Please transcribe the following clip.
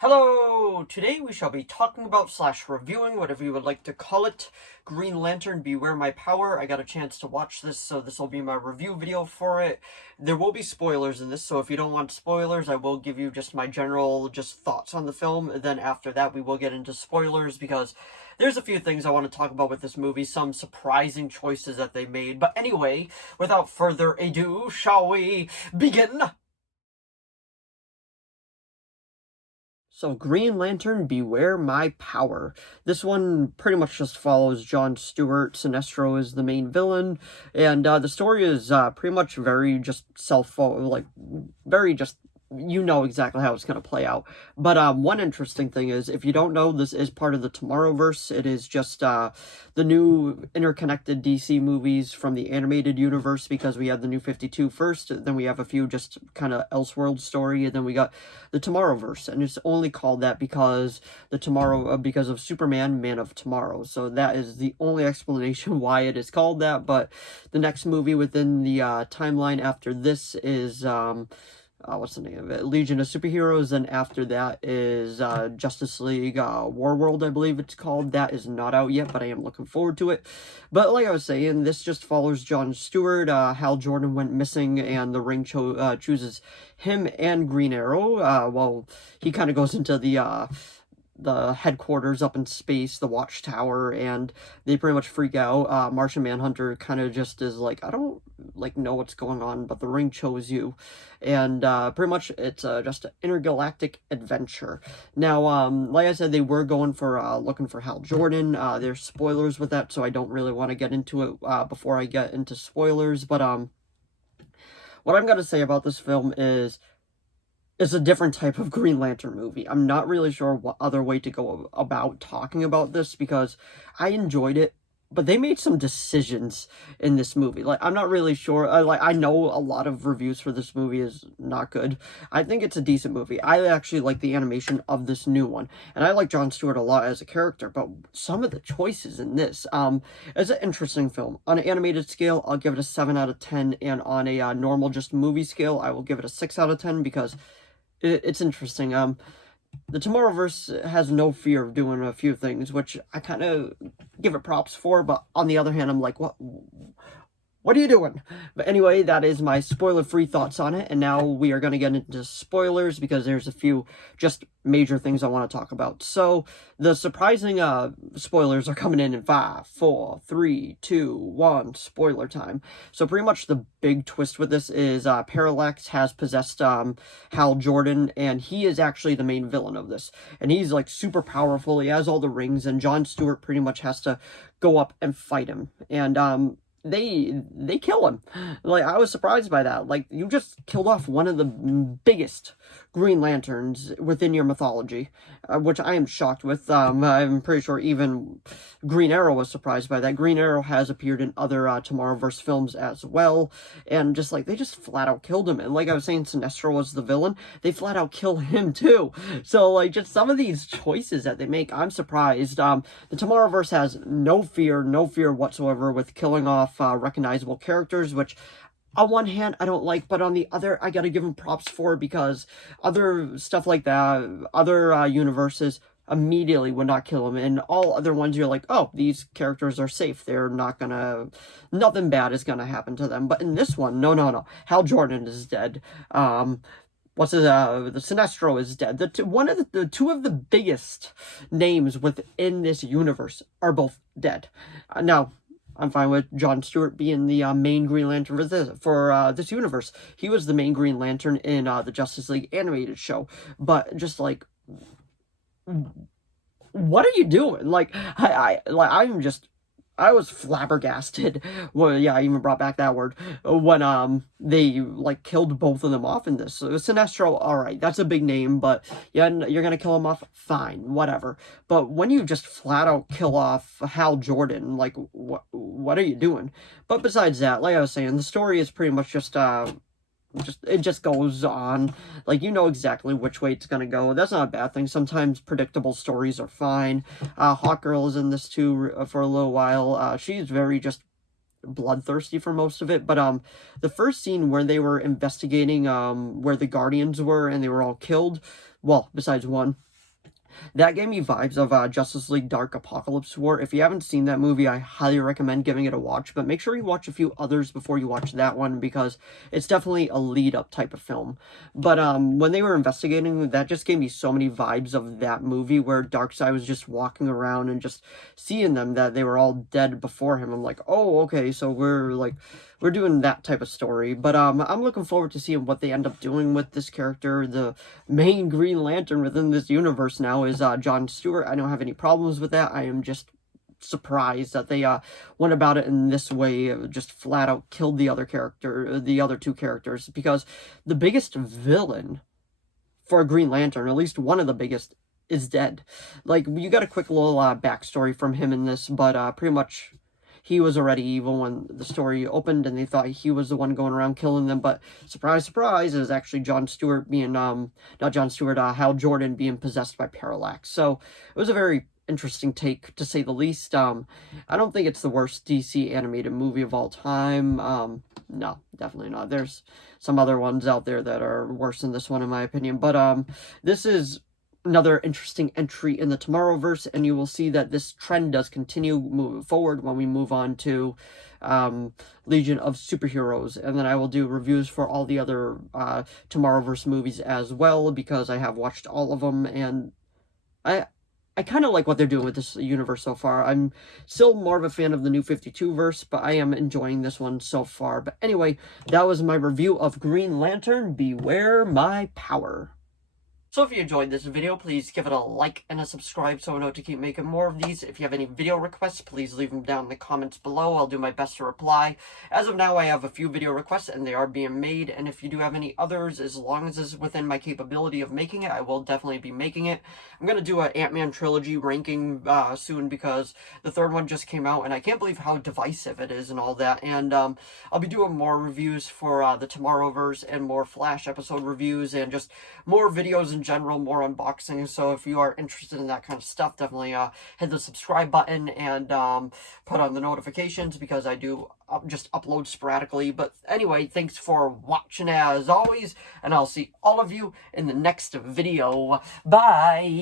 Hello! Today we shall be talking about / reviewing, whatever you would like to call it, Green Lantern Beware My Power. I got a chance to watch this, so this will be my review video for it. There will be spoilers in this, so if you don't want spoilers, I will give you just my general thoughts on the film. And then after that, we will get into spoilers, because there's a few things I want to talk about with this movie, some surprising choices that they made. But anyway, without further ado, shall we begin? So, Green Lantern, Beware My Power. This one pretty much just follows John Stewart. Sinestro is the main villain, and the story is pretty much very just very just you know exactly how it's going to play out. But one interesting thing is, if you don't know, this is part of the Tomorrowverse. It is just the new interconnected DC movies from the animated universe, because we have the New 52 first, then we have a few just kind of Elseworld story, and then we got the Tomorrowverse, and it's only called that because because of Superman, Man of Tomorrow. So that is the only explanation why it is called that. But the next movie within the timeline after this is what's the name of it? Legion of Superheroes, and after that is Justice League Warworld, I believe it's called. That is not out yet, but I am looking forward to it. But like I was saying, this just follows John Stewart. Hal Jordan went missing, and the Ring chooses him and Green Arrow. Well, he kind of goes into the headquarters up in space, the Watchtower, and they pretty much freak out. Martian Manhunter kind of just is like, I don't know what's going on, but the Ring chose you. And pretty much it's just an intergalactic adventure. Now, like I said, they were going for looking for Hal Jordan. There's spoilers with that, so I don't really want to get into it before I get into spoilers. But what I'm going to say about this film is, it's a different type of Green Lantern movie. I'm not really sure what other way to go about talking about this, because I enjoyed it, but they made some decisions in this movie. Like, I'm not really sure. I know a lot of reviews for this movie is not good. I think it's a decent movie. I actually like the animation of this new one, and I like Jon Stewart a lot as a character, but some of the choices in this, it's an interesting film. On an animated scale, I'll give it a 7 out of 10, and on a normal just movie scale, I will give it a 6 out of 10, because it's interesting. The Tomorrowverse has no fear of doing a few things, which I kind of give it props for, but on the other hand, I'm like, what are you doing? But anyway, that is my spoiler-free thoughts on it, and now we are going to get into spoilers, because there's a few just major things I want to talk about. So, the surprising spoilers are coming in 5, 4, 3, 2, 1, spoiler time. So pretty much the big twist with this is Parallax has possessed Hal Jordan, and he is actually the main villain of this. And he's like super powerful, he has all the rings, and Jon Stewart pretty much has to go up and fight him. And they kill him. Like, I was surprised by that. Like, you just killed off one of the biggest Green Lanterns within your mythology, which I am shocked with. I'm pretty sure even Green Arrow was surprised by that. Green Arrow has appeared in other Tomorrowverse films as well, and just like, they just flat out killed him. And like I was saying, Sinestro was the villain. They flat out kill him too. So like, just some of these choices that they make, I'm surprised. The Tomorrowverse has no fear whatsoever with killing off recognizable characters, which on one hand I don't like, but on the other I gotta give them props for, because other stuff like that, other universes immediately would not kill him, and all other ones you're like, oh, these characters are safe, they're not gonna, nothing bad is gonna happen to them. But in this one, no, Hal Jordan is dead. The Sinestro is dead. The two of the biggest names within this universe are both dead. Now, I'm fine with Jon Stewart being the main Green Lantern for this universe. He was the main Green Lantern in the Justice League animated show. But just like, what are you doing? Like, I was flabbergasted. Well, yeah, I even brought back that word when they like killed both of them off in this. So Sinestro, all right, that's a big name, but yeah, you're gonna kill him off, fine, whatever. But when you just flat out kill off Hal Jordan, like, what are you doing? But besides that, like I was saying, the story is pretty much it just goes on. Like, you know exactly which way it's gonna go. That's not a bad thing. Sometimes predictable stories are fine. Hawkgirl is in this too for a little while. She's very just bloodthirsty for most of it. But the first scene where they were investigating where the Guardians were and they were all killed, well, besides one, that gave me vibes of Justice League Dark Apocalypse War. If you haven't seen that movie, I highly recommend giving it a watch, but make sure you watch a few others before you watch that one, because it's definitely a lead-up type of film. But when they were investigating, that just gave me so many vibes of that movie, where Darkseid was just walking around and just seeing them, that they were all dead before him. I'm like, oh, okay, so we're doing that type of story. But I'm looking forward to seeing what they end up doing with this character. The main Green Lantern within this universe now is John Stewart. I don't have any problems with that. I am just surprised that they went about it in this way, just flat out killed the other two characters, because the biggest villain for Green Lantern, at least one of the biggest, is dead. Like, you got a quick little backstory from him in this, but pretty much he was already evil when the story opened, and they thought he was the one going around killing them. But surprise, surprise, it was actually John Stewart being, not John Stewart, Hal Jordan being possessed by Parallax. So it was a very interesting take, to say the least. I don't think it's the worst DC animated movie of all time. No, definitely not. There's some other ones out there that are worse than this one, in my opinion. But this is another interesting entry in the Tomorrowverse, and you will see that this trend does continue moving forward when we move on to Legion of Superheroes, and then I will do reviews for all the other Tomorrowverse movies as well, because I have watched all of them, and I kind of like what they're doing with this universe so far. I'm still more of a fan of the New 52 verse, but I am enjoying this one so far. But anyway, that was my review of Green Lantern, Beware My Power. So if you enjoyed this video, please give it a like and a subscribe so I know to keep making more of these. If you have any video requests, please leave them down in the comments below. I'll do my best to reply. As of now, I have a few video requests and they are being made. And if you do have any others, as long as it's within my capability of making it, I will definitely be making it. I'm going to do an Ant-Man trilogy ranking soon, because the third one just came out and I can't believe how divisive it is and all that. And I'll be doing more reviews for the Tomorrowverse and more Flash episode reviews and just more videos in general, more unboxing. So if you are interested in that kind of stuff, definitely hit the subscribe button and put on the notifications, because I do just upload sporadically. But anyway, thanks for watching as always, and I'll see all of you in the next video. Bye.